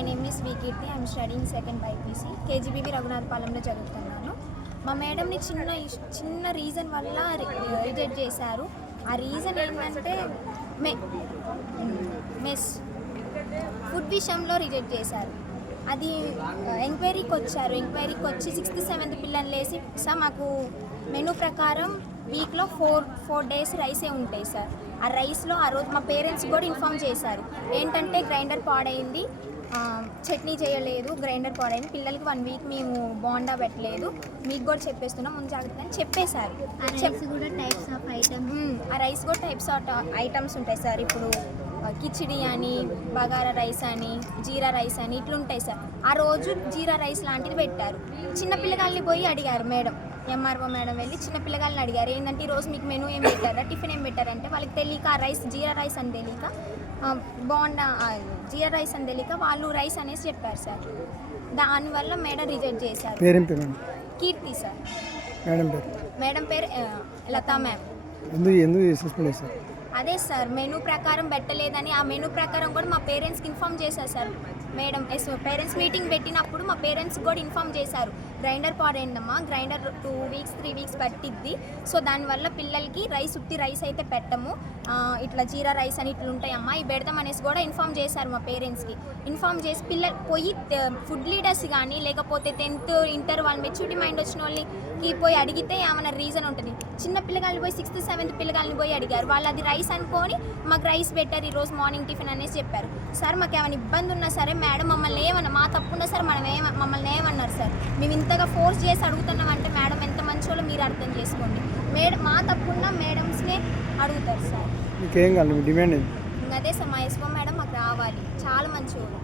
My name is Vikeerthi. I'm studying second BiPC K G B V రఘునాథపాలెంలో చదువుతున్నాను. మా మేడంని చిన్న రీజన్ వల్ల రిజెక్ట్ చేశారు. ఆ రీజన్ ఏంటంటే మెస్ ఫుడ్ విషయంలో రిజెక్ట్ చేశారు. అది ఎంక్వైరీకి వచ్చారు. ఎంక్వైరీకి వచ్చి 6th 7th పిల్లలు లేసి సార్ మాకు మెనూ ప్రకారం వీక్లో ఫోర్ డేస్ రైసే ఉంటాయి సార్. ఆ రైస్లో ఆ రోజు మా పేరెంట్స్ కూడా ఇన్ఫామ్ చేశారు. ఏంటంటే గ్రైండర్ పాడైంది, చట్నీ చేయలేదు, గ్రైండర్ పాడైంది, పిల్లలకి 1 వీక్ మేము బోండా పెట్టలేదు, మీకు కూడా చెప్పేస్తున్నాం ముందు జాగ్రత్త అని చెప్పేశారు. ఆ రైస్ కూడా టైప్స్ ఆఫ్ ఐటమ్స్ ఉంటాయి సార్. ఇప్పుడు కిచిడి అని, బగారా రైస్ అని, జీరా రైస్ అని ఇట్లుంటాయి సార్. ఆ రోజు జీరా రైస్ లాంటిది పెట్టారు. చిన్న పిల్లగాళ్ళని పోయి అడిగారు మేడం, ఎంఆర్ఓ మేడం వెళ్ళి చిన్న పిల్లగాళ్ళని అడిగారు ఏంటంటే ఈరోజు మీకు మెనూ ఏం పెట్టారా, టిఫిన్ ఏం పెట్టారంటే వాళ్ళకి తెలియక ఆ రైస్ జీరా రైస్ అని తెలియక బోండా జీరా రైస్ అని తెలియక వాళ్ళు రైస్ అనేసి చెప్పారు సార్. దానివల్ల మేడం రిజెక్ట్ చేశారు. కీర్తి సార్. మేడం పేరు లతా మ్యామ్. అదే సార్ మెనూ ప్రకారం పెట్టలేదని, ఆ మెనూ ప్రకారం కూడా మా పేరెంట్స్కి ఇన్ఫామ్ చేశారు సార్ మేడం. పేరెంట్స్ మీటింగ్ పెట్టినప్పుడు మా పేరెంట్స్ కూడా ఇన్ఫామ్ చేశారు, గ్రైండర్ పాడైందమ్మా, గ్రైండర్ 2 weeks 3 weeks పట్టిద్ది, సో దానివల్ల పిల్లలకి ఉత్తి రైస్ అయితే పెట్టము, ఇట్లా జీరా రైస్ అని ఇట్లా ఉంటాయమ్మా ఇవి పెడతాం అనేసి కూడా ఇన్ఫామ్ చేశారు మా పేరెంట్స్కి. ఇన్ఫామ్ చేసి పిల్లలు పోయి ఫుడ్ లీడర్స్ కానీ లేకపోతే 10th ఇంటర్ వాళ్ళు మెచ్యూరిటీ మైండ్ వచ్చిన వాళ్ళకి పోయి అడిగితే ఏమైనా రీజన్ ఉంటుంది. చిన్న పిల్లగాళ్ళని పోయి 6th 7th పిల్లగాళ్ళని పోయి అడిగారు. వాళ్ళు అది రైస్ అనుకొని మాకు రైస్ పెట్టారు ఈరోజు మార్నింగ్ టిఫిన్ అనేసి చెప్పారు. సార్ మాకు ఏమైనా ఇబ్బంది ఉన్నా సరే మేడం మమ్మల్ని ఏమన్నా, మా తప్పున్నా సరే మమ్మల్ని ఏమన్నారు సార్, మేము ఇంతగా ఫోర్స్ చేసి అడుగుతున్నామంటే మేడం ఎంత మంచోళ్ళో మీరు అర్థం చేసుకోండి. మేడం మా తప్పున్నా మేడమ్స్నే అడుగుతారు సార్. డిమాండ్ అదే సార్ మా ఎస్ఓ మేడం మాకు రావాలి, చాలా మంచివాళ్ళు.